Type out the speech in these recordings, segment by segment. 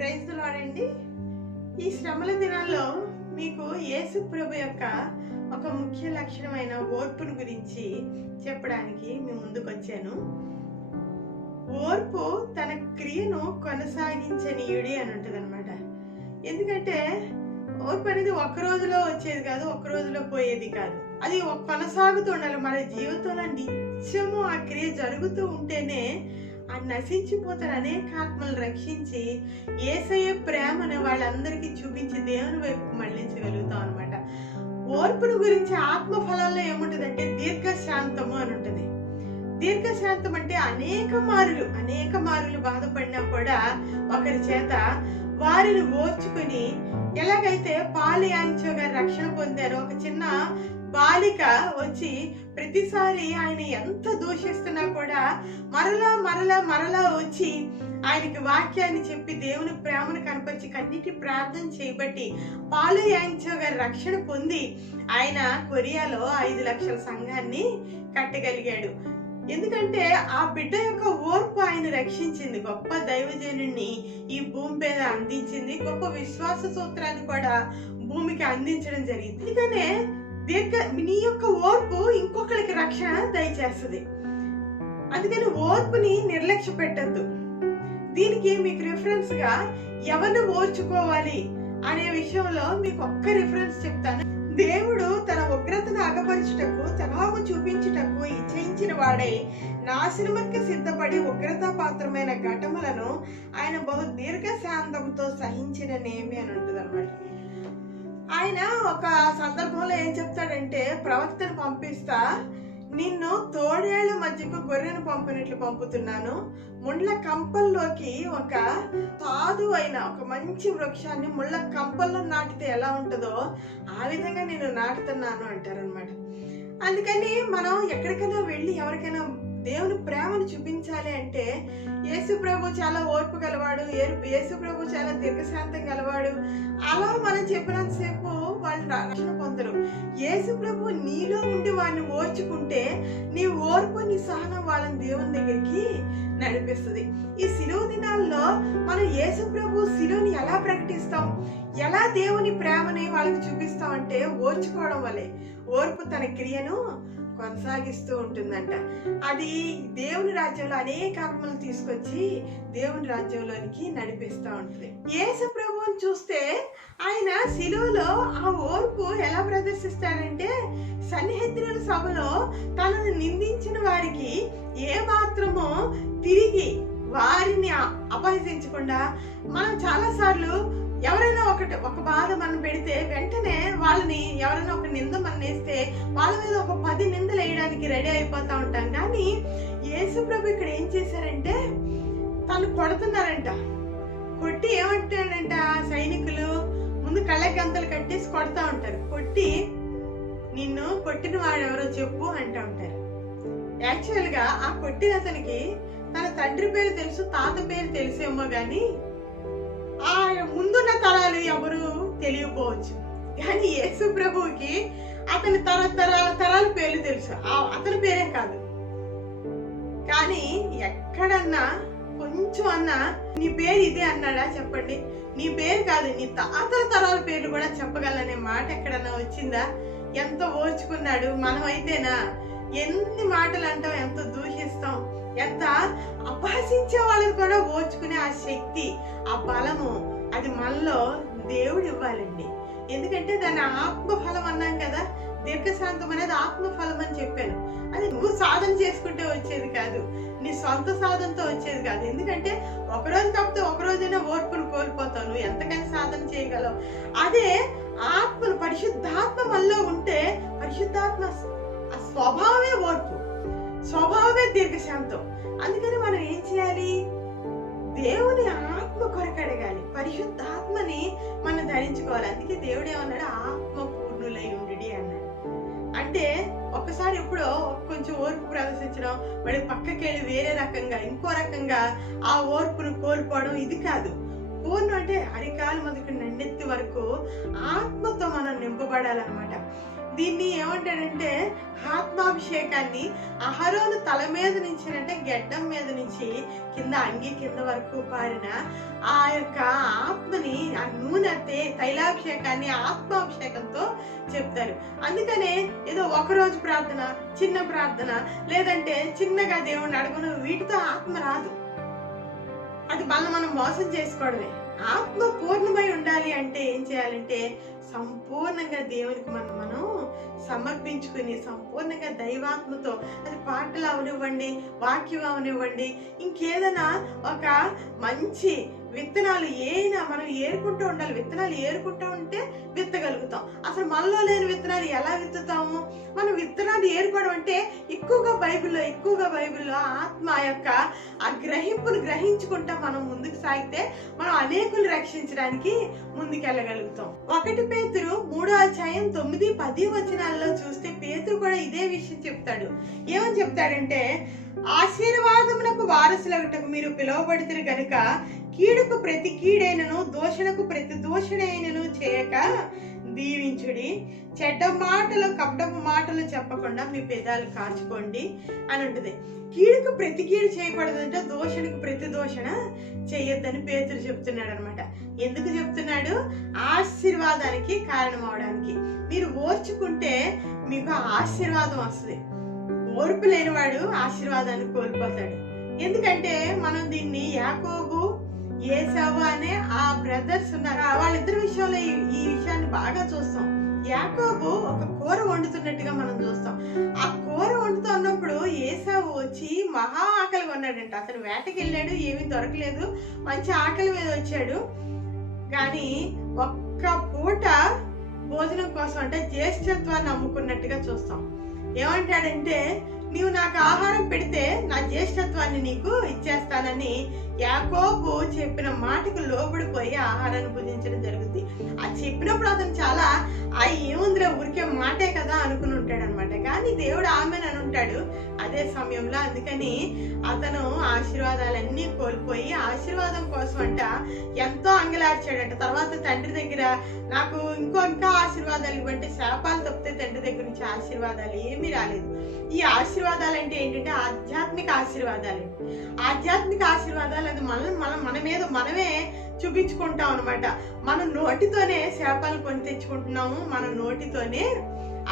Praise the lord అండి. ఈ శ్రమల దినాల్లో మీకు యేసు ప్రభు యొక్క ఒక ముఖ్య లక్షణమైన ఓర్పును గురించి చెప్పడానికి మీ ముందుకు వచ్చాను. ఓర్పు తన క్రియను కొనసాగించనీయుడి అని ఉంటుంది అనమాట. ఎందుకంటే ఓర్పు అనేది ఒక్క రోజులో వచ్చేది కాదు, ఒక్క రోజులో పోయేది కాదు. అది కొనసాగుతూ ఉండాలి. మన జీవితంలో నిత్యము ఆ క్రియ జరుగుతూ ఉంటేనే ఆ నశించిపోతారు అనేక ఆత్మలు రక్షించి యేసయ్య ప్రేమను వాళ్ళందరికీ చూపించి దేవుని వైపు మళ్లించగలుగుతాం అనమాట. ఓర్పును గురించి ఆత్మ ఫలాల్లో ఏముంటదంటే దీర్ఘశాంతము అని ఉంటుంది. దీర్ఘశాంతం అంటే అనేక మారులు బాధపడినా కూడా ఒకరి చేత వారిని ఓర్చుకుని, ఎలాగైతే పాలియాంచో గారు రక్షణ పొందారో, ఒక చిన్న బాలిక వచ్చి ప్రతిసారి ఆయన ఎంత దూషిస్తున్నా కూడా మరలా వచ్చి ఆయనకి వాక్యాన్ని చెప్పి దేవుని ప్రేమను కనపరిచి కన్నిటి ప్రార్థన చేయబట్టి పాలియాంచో గారు రక్షణ పొంది ఆయన కొరియాలో 5 లక్షల సంఘాన్ని కట్టగలిగాడు. ఎందుకంటే ఆ బిడ్డ యొక్క ఓర్పు ఆయన రక్షించింది. గొప్ప దైవజనుడిని ఈ భూమి మీద అందించింది. గొప్ప విశ్వాస సూత్రాన్ని కూడా భూమికి అందించడం జరిగింది. అందుకనే నీ యొక్క ఓర్పు ఇంకొకరికి రక్షణ దయచేస్తుంది. అందుకని ఓర్పుని నిర్లక్ష్య పెట్టద్దు. దీనికి మీకు రిఫరెన్స్ గా ఎవరిని ఓర్చుకోవాలి అనే విషయంలో మీకు ఒక్క రిఫరెన్స్ చెప్తాను. దేవుడు తన ఉగ్రతను అగపరచుటకు తలాము చూపించుటకు ఇచ్చయించిన వాడై నాశనముకి సిద్ధపడి ఉగ్రత పాత్రమైన ఘటములను ఆయన బహు దీర్ఘశాంతంతో సహించిన నేమి అని ఉంటుంది అనమాట. ఆయన ఒక సందర్భంలో ఏం చెప్తాడంటే, ప్రవక్తను పంపిస్తా, నిన్ను తోడేళ్ల మధ్యకు గొర్రెను పంపినట్లు పంపుతున్నాను. ముళ్ళ కంపల్లోకి ఒక సాధు అయిన ఒక మంచి వృక్షాన్ని ముళ్ళ కంపల్లో నాటితే ఎలా ఉంటుందో ఆ విధంగా నేను నాటుతున్నాను అంటారనమాట. అందుకని మనం ఎక్కడికైనా వెళ్ళి ఎవరికైనా దేవుని ప్రేమను చూపించాలి అంటే యేసు ప్రభు చాలా ఓర్పు గలవాడు, యేసు ప్రభు చాలా దీర్ఘశాంతం గలవాడు, అలా మనం చెప్పినంతసేపు వాళ్ళు రక్షణ పొందరు. యేసు ప్రభు నీలో ఉండి వాడిని ఓర్చుకుంటే నీ ఓర్పు, నీ సహనం వాళ్ళని దేవుని దగ్గరికి నడిపిస్తుంది. ఈ శిలువ దినాల్లో మనం యేసు ప్రభు శిలువని ఎలా ప్రకటిస్తాం, ఎలా దేవుని ప్రేమని వాళ్ళకి చూపిస్తాం అంటే ఓర్చుకోవడం వల్లే. ఓర్పు తన క్రియను కొనసాగిస్తూ ఉంటుందంట. అది దేవుని రాజ్యంలో అనేక ఆత్మలు తీసుకొచ్చి దేవుని రాజ్యంలోనికి నడిపిస్తూ ఉంటుంది. యేసు ప్రభువుని చూస్తే ఆయన శిలువలో ఆ ఓర్పు ఎలా ప్రదర్శిస్తాడంటే, సన్నిహితుల సభలో తనను నిందించిన వారికి ఏ మాత్రమో తిరిగి వారిని అపహసించకుండా, మనం చాలా సార్లు ఎవరైనా ఒక బాధ మనం పెడితే వెంటనే వాళ్ళని ఎవరైనా ఒక నింద మనం వేస్తే వాళ్ళ మీద ఒక 10 నిందలు వేయడానికి రెడీ అయిపోతా ఉంటాం. కానీ యేసు ప్రభు ఇక్కడ ఏం చేశారంటే, తను కొడుతున్నారంట. కొట్టి ఏమంటాడంట, సైనికులు ముందు కళ్ళకి గంతలు కట్టేసి కొడతా ఉంటారు. కొట్టి నిన్ను కొట్టిన వాడు ఎవరో చెప్పు అంటూ ఉంటారు. యాక్చువల్ గా ఆ కొట్టిన అతనికి తన తండ్రి పేరు తెలుసు, తాత పేరు తెలుసేమో గాని ఆ ముందున్న తరాలు ఎవరు తెలియకపోవచ్చు. కానీ యేసు ప్రభువుకి అతని తరాల పేర్లు తెలుసు, అతని పేరే కాదు. కానీ ఎక్కడన్నా కొంచెం అన్నా నీ పేరు ఇదే అన్నాడా చెప్పండి? నీ పేరు కాదు, నీ తాతల తరాల పేర్లు కూడా చెప్పగలనే మాట ఎక్కడన్నా వచ్చిందా? ఎంత ఓర్చుకున్నాడు. మనమైతేనా ఎన్ని మాటలు అంటాం, ఎంత దూషిస్తాం, ఎంత అపహసించే వాళ్ళని కూడా ఓర్చుకునే ఆ శక్తి, ఆ బలము అది మనలో దేవుడు ఇవ్వాలండి. ఎందుకంటే దాని ఆత్మఫలం అన్నాం కదా, దీర్ఘశాంతం అనేది ఆత్మఫలం అని చెప్పాను. అది నువ్వు సాధన చేసుకుంటే వచ్చేది కాదు, నీ సొంత సాధనతో వచ్చేది కాదు. ఎందుకంటే ఒకరోజు తప్పితే ఒకరోజైనా ఓర్పును కోల్పోతావు. నువ్వు ఎంతకైనా సాధన చేయగలవు. అదే ఆత్మను, పరిశుద్ధాత్మ మనలో ఉంటే, పరిశుద్ధాత్మ స్వభావమే ఓర్పు, స్వభావమే దీర్ఘశాంతం. అందుకని మనం ఏం చేయాలి? దేవుని ఆత్మ కొరకు అడగాలి, పరిశుద్ధాత్మని మనం ధరించుకోవాలి. అందుకే దేవుడు ఏమన్నాడు, ఆత్మ పూర్ణులై ఉండి అన్నాడు. అంటే ఒక్కసారి ఎప్పుడో కొంచెం ఓర్పు ప్రదర్శించడం, వాడి పక్కకి వెళ్ళి వేరే రకంగా ఇంకో రకంగా ఆ ఓర్పును కోల్పోవడం ఇది కాదు. పూర్ణం అంటే అరికాలు మొదటి నన్నెత్తి వరకు ఆత్మతో మనం నింపబడాలన్నమాట. దీన్ని ఏమంటాడంటే ఆత్మాభిషేకాన్ని అహరోను తల మీద నుంచి అంటే గెడ్డం మీద నుంచి కింద అంగి కింద వరకు పారిన ఆ యొక్క ఆత్మని, ఆ నూనె తైలాభిషేకాన్ని ఆత్మాభిషేకంతో చెప్తారు. అందుకనే ఏదో ఒకరోజు ప్రార్థన, చిన్న ప్రార్థన, లేదంటే చిన్నగా దేవుణ్ణి అడుగును, వీటితో ఆత్మ రాదు. అది మనం మోసం చేసుకోవడమే. ఆత్మ పూర్ణమై ఉండాలి అంటే ఏం చేయాలంటే సంపూర్ణంగా దేవునికి మనం సమర్పించుకుని సంపూర్ణంగా దైవాత్మతో, అది పాటలు అవనివ్వండి, వాక్యం అవనివ్వండి, ఇంకేదైనా ఒక మంచి విత్తనాలు ఏనా మనం ఏరుకుంటూ ఉండాలి. విత్తనాలు ఏరుకుంటూ ఉంటే విత్తగలుగుతాం. అసలు మనలో లేని విత్తనాలు ఎలా విత్తుతాము? మనం విత్తనాలు ఏరుకోవడం అంటే ఎక్కువగా బైబిల్లో ఆత్మ యొక్క ఆ గ్రహింపును గ్రహించుకుంటా మనం ముందుకు సాగితే మనం అనేకులు రక్షించడానికి ముందుకెళ్ళగలుగుతాం. 1 పేతురు 3:9-10 వచనాల్లో చూస్తే పేతురు కూడా ఇదే విషయం చెప్తాడు. ఏమని చెప్తాడంటే, ఆశీర్వాదమునకు వారసులగుటకు మీరు పిలువబడితిరి గనుక కీడుకు ప్రతి కీడైనను దోషణకు ప్రతి దోషణైనను చేయక దీవించుడి. చెడ్డ మాటలు కపటపు మాటలు చెప్పకుండా మీ పెదాలు కాచుకోండి అని ఉంటుంది. కీడుకు ప్రతి కీడు చేయకూడదంటే దోషణకు ప్రతి దోషణ చేయొద్దని పేతురు చెప్తున్నాడు అనమాట. ఎందుకు చెప్తున్నాడు? ఆశీర్వాదానికి కారణం అవడానికి. మీరు ఓర్చుకుంటే మీకు ఆశీర్వాదం వస్తుంది. ఓర్పు లేనివాడు ఆశీర్వాదాన్ని కోల్పోతాడు. ఎందుకంటే మనం దీన్ని యాకోబు, ఏసావు అనే ఆ బ్రదర్స్ ఉన్నారు, వాళ్ళిద్దరి విషయంలో ఈ విషయాన్ని బాగా చూస్తాం. యాకోబు ఒక కూర వండుతున్నట్టుగా మనం చూస్తాం. ఆ కూర వండుతున్నప్పుడు ఏసావు వచ్చి మహా ఆకలిగా ఉన్నాడంట. అతను వేటకి వెళ్ళాడు, ఏమీ దొరకలేదు, మంచి ఆకలి మీద వచ్చాడు. కానీ ఒక్క పూట భోజనం కోసం అంటే జ్యేష్ఠత్వాన్ని అమ్ముకున్నట్టుగా చూస్తాం. ఏమంటాడంటే, నీవు నాకు ఆహారం పెడితే నా జ్యేష్ఠత్వాన్ని నీకు ఇచ్చేస్తానని యాకోబు చెప్పిన మాటకు లోబడిపోయి ఆహారాన్ని భుజించడం జరుగుతుంది. ఆ చెప్పినప్పుడు అతను చాలా ఏముందిరా ఊరికే మాటే కదా అనుకుని ఉంటాడు అనమాట. కానీ దేవుడు ఆమెను అని ఉంటాడు అదే సమయంలో. అందుకని అతను ఆశీర్వాదాలన్నీ కోల్పోయి ఆశీర్వాదం కోసం అంట ఎంతో అంగలార్చాడంట. తర్వాత తండ్రి దగ్గర నాకు ఇంకా ఆశీర్వాదాలు ఇవ్వంటే శాపాలు తప్పితే తండ్రి దగ్గర నుంచి ఆశీర్వాదాలు ఏమీ రాలేదు. ఈ ఆశీర్వాదాలు అంటే ఏంటంటే ఆధ్యాత్మిక ఆశీర్వాదాలు. ఆధ్యాత్మిక ఆశీర్వాదాలు అది మన మీద మనమే చూపించుకుంటాం అనమాట. మన నోటితోనే శాపాలు కొని తెచ్చుకుంటున్నాము, మన నోటితోనే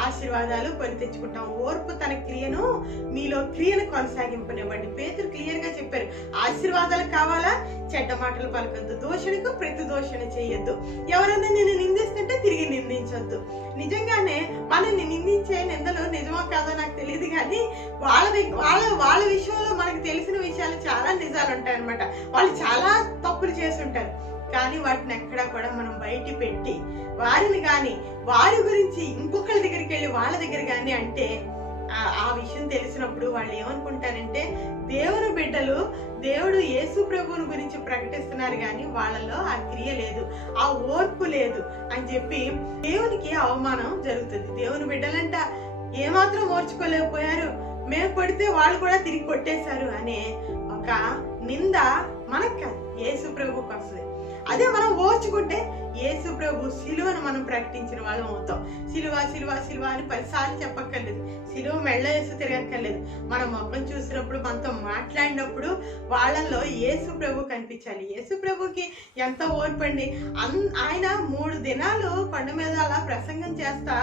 ఆశీర్వాదాలు కొని తెచ్చుకుంటాం. ఓర్పు తన క్రియను మీలో క్రియను కొనసాగింపనివ్వండి. పేతురు క్లియర్ గా చెప్పారు, ఆశీర్వాదాలు కావాలా? చెడ్డ మాటలు పలకొద్దు, దోషణకు ప్రతి దోషణ చేయొద్దు, ఎవరైనా నిన్ను నిందిస్తుంటే తిరిగి నిందించొద్దు. నిజంగానే మనల్ని నిందించే నిందలు నిజమో కాదో నాకు తెలియదు, కానీ వాళ్ళ విషయంలో మనకు తెలిసిన విషయాలు చాలా నిజాలు ఉంటాయన్నమాట. వాళ్ళు చాలా తప్పులు చేసి ఉంటారు, కానీ వాటిని ఎక్కడా కూడా మనం బయట పెట్టి వారిని కానీ వారి గురించి ఇంకొకరి దగ్గరికి వెళ్ళి వాళ్ళ దగ్గర కానీ అంటే ఆ విషయం తెలిసినప్పుడు వాళ్ళు ఏమనుకుంటారంటే దేవుని బిడ్డలు దేవుడు యేసు ప్రభువుని గురించి ప్రకటిస్తున్నారు, కానీ వాళ్ళలో ఆ క్రియ లేదు, ఆ ఓర్పు లేదు అని చెప్పి దేవునికి అవమానం జరుగుతుంది. దేవుని బిడ్డలంట ఏమాత్రం ఓర్చుకోలేకపోయారు, మేము కొడితే వాళ్ళు కూడా తిరిగి కొట్టేశారు అనే ఒక నింద మనకు కాదు, యేసు ప్రభువుకి వస్తుంది. అదే మనం ఓర్చుకుంటే యేసు ప్రభు సిలువను మనం ప్రకటించిన వాళ్ళం అవుతాం. సిలువ సిలువ సిలువ అని 10 సార్లు చెప్పక్కర్లేదు, సిలువ మెళ్ళ వేసి తిరగక్కర్లేదు. మన మొక్కను చూసినప్పుడు మనతో మాట్లాడినప్పుడు వాళ్ళల్లో యేసు ప్రభు కనిపించాలి. యేసు ప్రభుకి ఎంత ఓర్పండి. ఆయన 3 దినాలు కొండ మీద అలా ప్రసంగం చేస్తా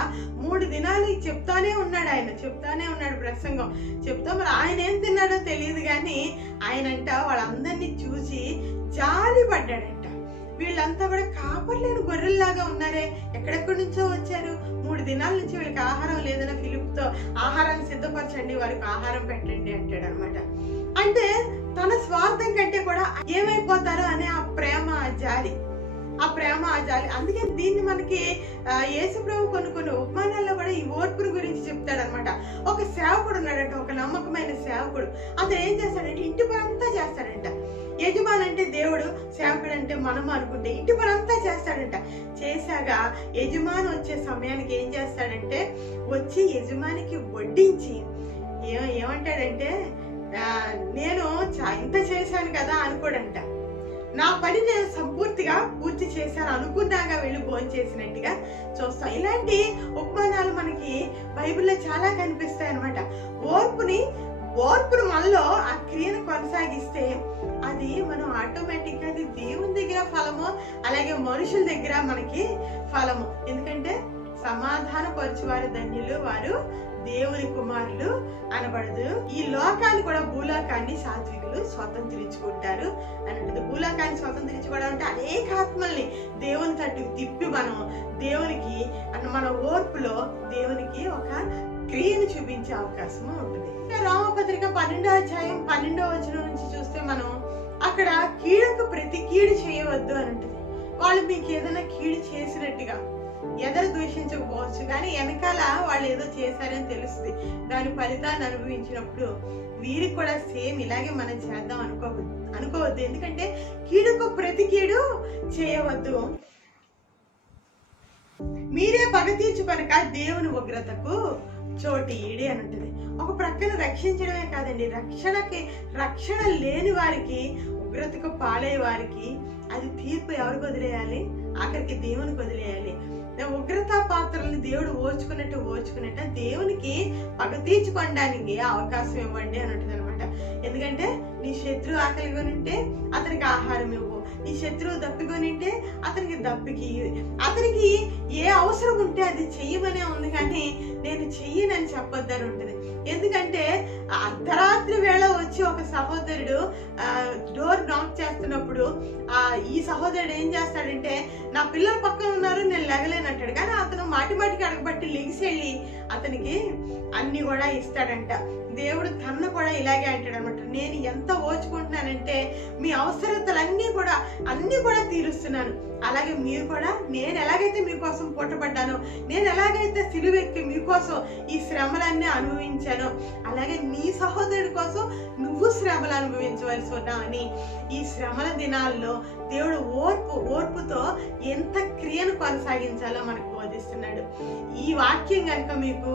3 దినాలు చెప్తానే ఉన్నాడు. చెప్తానే ఉన్నాడు ప్రసంగం చెప్తా. మరి ఆయన ఏం తిన్నాడో తెలియదు, కానీ ఆయనంట వాళ్ళందరినీ చూసి జాలి పడ్డాడంట. వీళ్ళంతా కూడా కాపర్లేని గొర్రెల్లాగా ఉన్నారే, ఎక్కడెక్కడి నుంచో వచ్చారు, 3 దినాల నుంచి వీళ్ళకి ఆహారం లేదన్న ఫిలిప్తో ఆహారాన్ని సిద్ధపరచండి, వారికి ఆహారం పెట్టండి అంటాడు అనమాట. అంటే తన స్వార్థం కంటే కూడా ఏమైపోతారో అనే ఆ ప్రేమ ఆ జాలి. అందుకే దీన్ని మనకి యేసు ప్రభు కొన్ని ఉపమానాల్లో కూడా ఈ ఓర్పుని గురించి చెప్తాడనమాట. ఒక సేవకుడు ఉన్నాడంట, ఒక నమ్మకమైన సేవకుడు. అతను ఏం చేస్తాడంటే ఇంటి పని అంతా చేస్తాడంట. యజమాని అంటే దేవుడు, సేవకుడు అంటే మనం అనుకుంటే ఇంటి పని అంతా చేస్తాడంట. చేశాక యజమాని వచ్చే సమయానికి ఏం చేస్తాడంటే వచ్చి యజమానికి వడ్డించి ఏమంటాడంటే నేను ఇంత చేశాను కదా అనుకోడంట. నా పని నేను సంపూర్తిగా పూర్తి చేశాను అనుకున్నాగా వెళ్ళి భోంచేసినట్టుగా చూస్తాం. ఇలాంటి ఉపమానాలు మనకి బైబిల్లో చాలా కనిపిస్తాయి అన్నమాట. ఓర్పుని మనలో ఆ క్రియను కొనసాగిస్తే అది మనం ఆటోమేటిక్ గా అది దేవుని దగ్గర ఫలము, అలాగే మనుషుల దగ్గర మనకి ఫలము. ఎందుకంటే సమాధాన పరచువారు ధన్యులు, వారు దేవుని కుమారులు అనబడదు. ఈ లోకాన్ని కూడా, భూలోకాన్ని సాత్వికులు స్వతంత్రించుకుంటారు అని ఉంటుంది. భూలోకాన్ని స్వతంత్రించుకోవడం అంటే అనేక ఆత్మల్ని దేవుని తట్టుకు తిప్పి మనం దేవునికి మన ఓర్పులో దేవునికి ఒక క్రియను చూపించే అవకాశం ఉంటుంది. రామపత్రిక 12వ అధ్యాయం 12వ వచనం నుంచి చూస్తే మనం అక్కడ కీడుకు ప్రతి కీడు చేయవద్దు అని ఉంటుంది. వాళ్ళు మీకు ఏదైనా కీడు చేసినట్టుగా ఎదరు దూషించకపోవచ్చు, కానీ వెనకాల వాళ్ళు ఏదో చేశారని తెలుస్తుంది. దాని ఫలితాన్ని అనుభవించినప్పుడు వీరికి కూడా సేమ్ ఇలాగే మనం చేద్దాం అనుకోవద్దు. ఎందుకంటే కీడుకు ప్రతి కీడు చేయవద్దు. మీరే పగ తీర్చుకొనక దేవుని ఉగ్రతకు చోటు ఈడి అని ఉంటుంది. ఒక ప్రక్కన రక్షించడమే కాదండి, రక్షణ లేని వారికి, ఉగ్రతకు పాలయ్యే వారికి అది తీర్పు ఎవరికి వదిలేయాలి? ఆఖరికి దేవునికి వదిలేయాలి. ఉగ్రత పాత్రలను దేవుడు ఓర్చుకున్నట్టు దేవునికి పగ తీర్చుకోవడానికి అవకాశం ఇవ్వండి అని ఉంటుంది అనమాట. ఎందుకంటే నీ శత్రువు ఆకలిగా ఉంటే అతనికి ఆహారం ఇవ్వు, నీ శత్రువు దప్పికొని ఉంటే అతనికి దప్పికి, అతనికి ఏ అవసరం ఉంటే అది చెయ్యమనే ఉంది, కానీ నేను చెయ్యనని చెప్పొద్దని ఉంటుంది. ఎందుకంటే అర్ధరాత్రి వేళ వచ్చి ఒక సహోదరుడు డోర్ నాక్ చేస్తున్నప్పుడు ఈ సహోదరుడు ఏం చేస్తాడంటే, నా పిల్లలు పక్కన ఉన్నారు, నేను లెగలేనంటాడు. కానీ అతను మాటికి అడగబట్టి లెగిసెళ్ళి అతనికి అన్ని కూడా ఇస్తాడంట. దేవుడు తన్ను కూడా ఇలాగే అంటాడు అనమాట. నేను ఎంత ఓచుకుంటున్నానంటే మీ అవసరతలన్నీ కూడా తీరుస్తున్నాను. అలాగే మీరు కూడా నేను ఎలాగైతే మీకోసం పుట్టబడ్డానో, నేను ఎలాగైతే సిలువెక్కి మీకోసం ఈ శ్రమలన్నీ అనుభవించానో, అలాగే నీ సహోదరుడి కోసం నువ్వు శ్రమలు అనుభవించవలసి ఉన్నావని ఈ శ్రమల దినాల్లో దేవుడు ఓర్పుతో ఎంత క్రియను కొనసాగించాలో మనకు బోధిస్తున్నాడు. ఈ వాక్యం కనుక మీకు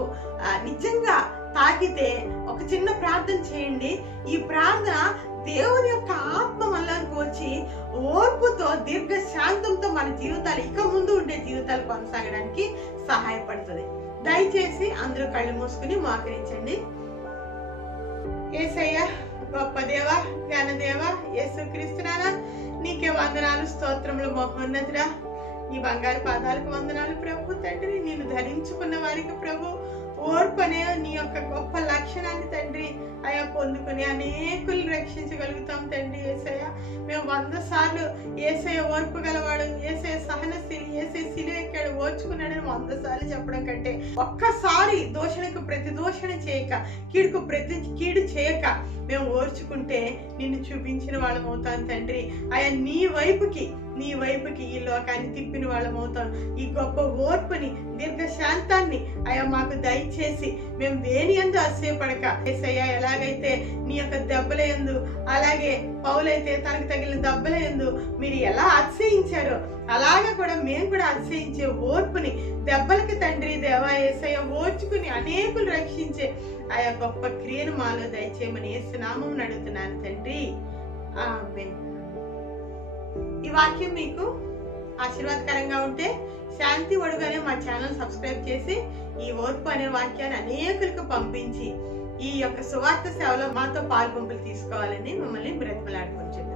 నిజంగా తాకితే ఒక చిన్న ప్రార్థన చేయండి. ఈ ప్రార్థన దేవుని యొక్క ఆత్మ మనలోకి వచ్చి ఓర్పుతో, దీర్ఘ శాంతంతో మన జీవితాలు, ఇక ముందు ఉండే జీవితాలు కొనసాగడానికి సహాయపడుతుంది. దయచేసి అందరూ కళ్ళు మూసుకుని మోకరించండి. యేసయ్య గొప్ప దేవ, జ్ఞానదేవ, యేసుక్రీస్తు నాథా, నీకే వందనాలు, స్తోత్రములు మహోన్నతుడా. నీ బంగారు పాదాలకు వందనాలు ప్రభు. తండ్రి, నేను ధరించుకున్న వారికి ప్రభు ఓర్పు అనే నీ యొక్క గొప్ప లక్షణాన్ని తండ్రి అయా పొందుకుని అనేకులు రక్షించగలుగుతాం తండ్రి. యేసయ్య, మేము 100 సార్లు యేసయ్య ఓర్పు గలవాడు, యేసయ్య సహనశీలి, యేసయ్య సిలువెక్కాడు, ఓర్చుకున్నాడని 100 సార్లు చెప్పడం కంటే ఒక్కసారి దోషణకు ప్రతి దోషణ చేయక, కీడుకు ప్రతి కీడు చేయక మేము ఓర్చుకుంటే నిన్ను చూపించిన వాళ్ళం అవుతాం తండ్రి. అయా నీ వైపుకి ఈ లోకాన్ని తిప్పిన వాళ్ళం అవుతాం. ఈ గొప్ప ఓర్పుని, దీర్ఘ శాంతాన్ని అయా మాకు దయచేసి మేము దేని యందు అసూయపడక, యేసయ్య ఎలాగైతే నీ యొక్క దెబ్బల యందు, అలాగే పౌలైతే తనకు తగిలిన దెబ్బల యందు మీరు ఎలా అతిశయించారో అలాగే కూడా మేము కూడా అతిశయించే ఓర్పుని, దెబ్బలకి తండ్రి దేవా యేసయ్య ఓర్చుకుని అనేకులు రక్షించే ఆయా గొప్ప క్రియను మాలో దయచేయమని యేసు నామమున అడుగుతున్నాను తండ్రి. ఆమేన్. ఈ వాక్యం మీకు ఆశీర్వాదకరంగా ఉంటే శాంతి ఒడుగు అనే మా ఛానల్ సబ్స్క్రైబ్ చేసి ఈ ఓర్పు అనే వాక్యాన్ని అనేకులకు పంపించి ఈ యొక్క సువార్త సేవలో మాతో పాల్గొంపులు తీసుకోవాలని మిమ్మల్ని బ్రతిమలాడుకుంటున్నాను.